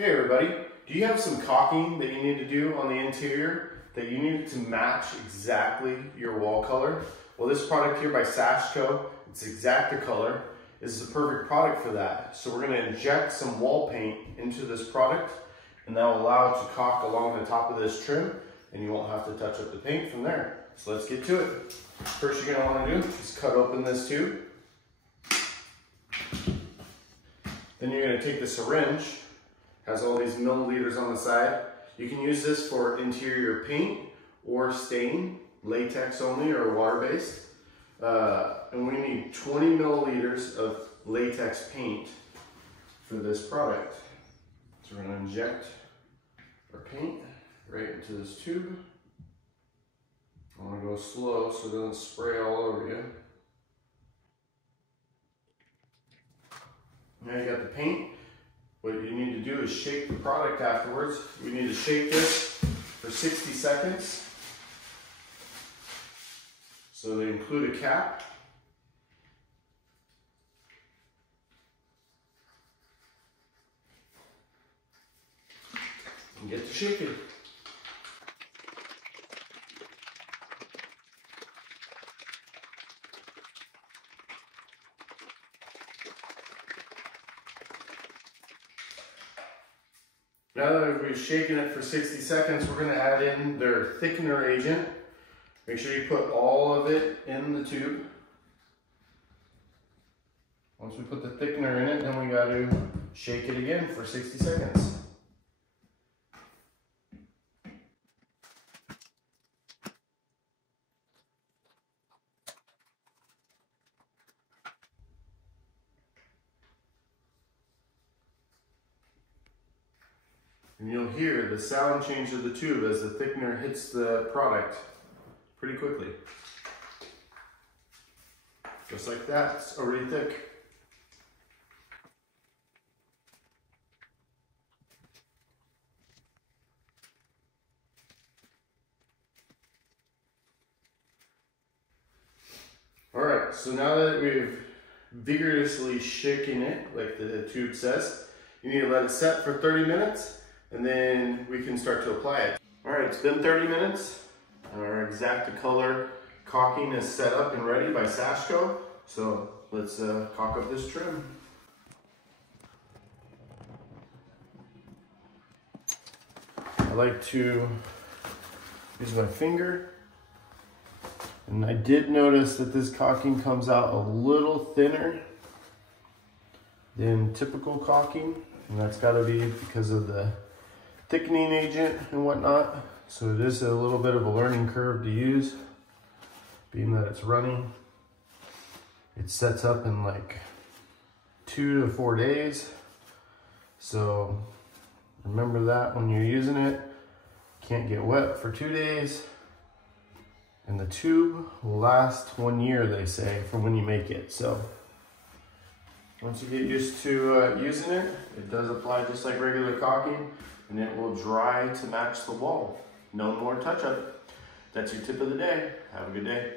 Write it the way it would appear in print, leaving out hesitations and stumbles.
Hey everybody, do you have some caulking that you need to do on the interior that you need to match exactly your wall color? Well, this product here by Sashco, it's Exacta Color, is the perfect product for that. So we're going to inject some wall paint into this product, and that will allow it to caulk along the top of this trim, and you won't have to touch up the paint from there. So let's get to it. First you're going to want to do is cut open this tube. Then you're going to take the syringe. Has all these milliliters on the side. You can use this for interior paint or stain, latex only or water-based. And we need 20 milliliters of latex paint for this product. So we're going to inject our paint right into this tube. I want to go slow so it doesn't spray all over you. Now you got the paint. What you need to do is shake the product afterwards. We need to shake this for 60 seconds. So they include a cap. And get to shaking. Now that we've shaken it for 60 seconds, we're going to add in their thickener agent. Make sure you put all of it in the tube. Once we put the thickener in it, then we got to shake it again for 60 seconds. And you'll hear the sound change of the tube as the thickener hits the product pretty quickly. Just like that, it's already thick. All right, so now that we've vigorously shaken it, like the tube says, you need to let it set for 30 minutes. And then we can start to apply it. All right, it's been 30 minutes. Our Exacta Color caulking is set up and ready by Sashco. So let's caulk up this trim. I like to use my finger. And I did notice that this caulking comes out a little thinner than typical caulking. And that's gotta be because of the thickening agent and whatnot. So it is a little bit of a learning curve to use, being that it's running. It sets up in like 2 to 4 days. So remember that when you're using it. Can't get wet for 2 days. And the tube will last 1 year, they say, from when you make it. So once you get used to using it, it does apply just like regular caulking, and it will dry to match the wall. No more touch-up. That's your tip of the day. Have a good day.